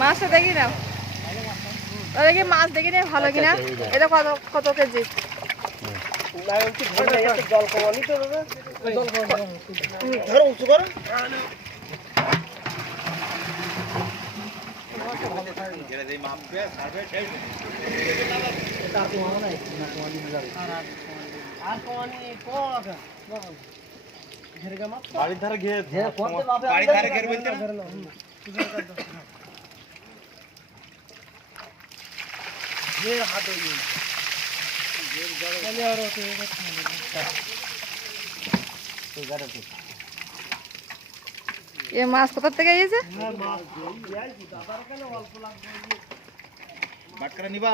মাছটা দেখি নাও, দেখি মাছ দেখি না ভালো কিনা। এটা কত কত কেজি? জল কমানি তো ধরো উঁচু করো। বাড়ির ধারে ঘিরে বাড়ির ধারে ঘিরে বলতে এ মাছ কোথা থেকে এসেছে? বাটকারা নিবা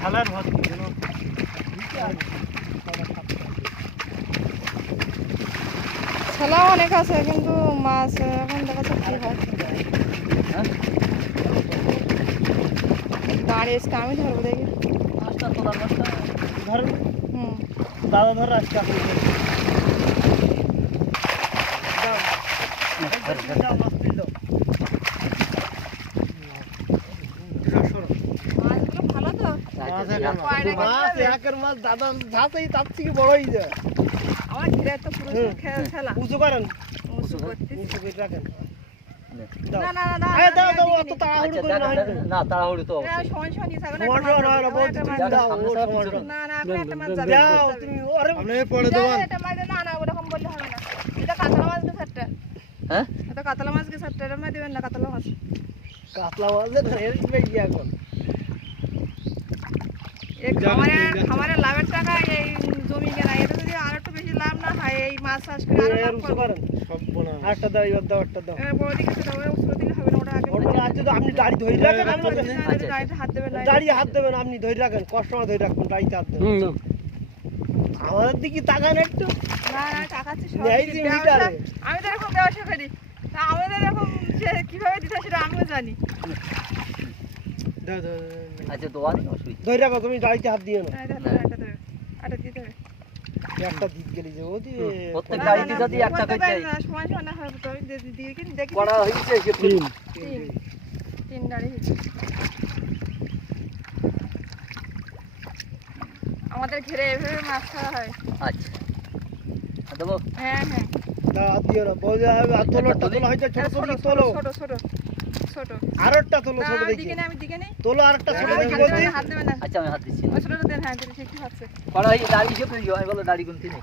ঝালার ভাত ছেলা অনেক আছে কিন্তু মাছ এখন দেখা যাচ্ছে কি হয়। দাঁড়িয়ে এসে আমি ধরবো দেখি। ধরুন হুম, দাদা ধর আজকে আপনি মাছগুলো ভালো তো? মাছ দাদা ধাতেই তার থেকে বড়ই যায়। আমার ঘিরে তো পুরো ছেলা উঁচু করেন উঁচু করতে। উঁচু করে রাখেন। না না না আরে দাও দাও অত তাড়াহুড়ো করে না তাড়াহুড়ো তো সমান সমান হিসাবে সমান সমান না বহুত তুমি দাও ও সমান সমান না না আপনি একটা মাছ যাবে দাও তুমি আরে আমি পড়ে দেব এটা মাছ না না ওরকম বললে হবে না। এটা কাতলা মাছ কে সাতটা? হ্যাঁ এটা কাতলা মাছ কে সাতটা? এটা মাছ দিবেন না কাতলা মাছ। কাতলা মাছ ধরে বেরিয়ে এখন এই খামারে লাভের টাকা এই জমি কেনা, এটা যদি আর একটু বেশি লাভ না হয় এই মাছ চাষ করে আরো লাভ উঁচু করবো। করেন সব বোনা আটটা দাও এবার দাও আটটা দাও বড় দিকে সেটা হবে, উঁচু দিকে হবে না, ওটা আগে ওটা আছে তো আপনি দাড়ি ধরে রাখেন আপনার গাড়িতে হাত দেবেন না। দাড়ি হাত দেবেন আপনি ধরে রাখেন কাস্টমার ধরে রাখবেন দাড়িতে হাত দেবেন আমাদের দিকে তাকান একটু না না টাকাচ্ছি সব এই যে মিটারে আমি তো এরকম ব্যবসা করি, তা আমাদের এরকম কিভাবে দিতে সেটা আমিও জানি। দাও দাও আচ্ছা দোয়ানি অসুবিধা ধরে রাখো তুমি দাড়িতে হাত দিও না এটা দিতে হবে। একটা দিক গেলি যে ওদি প্রত্যেক গাড়িতে যদি একটা করে দেয় সমান সমান হবে তো দিয়ে কি দেখি করা হয়েছে কি তিন গাড়ি আমাদের ঘিরে এভাবে মাছ খাওয়া হয়। আচ্ছা দেবো হ্যাঁ হ্যাঁ হাত দিও না বোঝা হবে হাত তোলোটা তোলো হয়তো ছোট ছোট তোলো ছোট ছোট ছোট আরেকটা তোলো ছোট দেখি দিকে না আমি দিকে নেই তোলো আরেকটা ছোট দেখি বলছি হাত দেবে না। আচ্ছা আমি হাত দিচ্ছি ওই ছোটটা দেন, হ্যাঁ ঠিক আছে। করা হয়েছে দাড়ি হিসেবে আমি বলো দাড়ি গুনতে নেই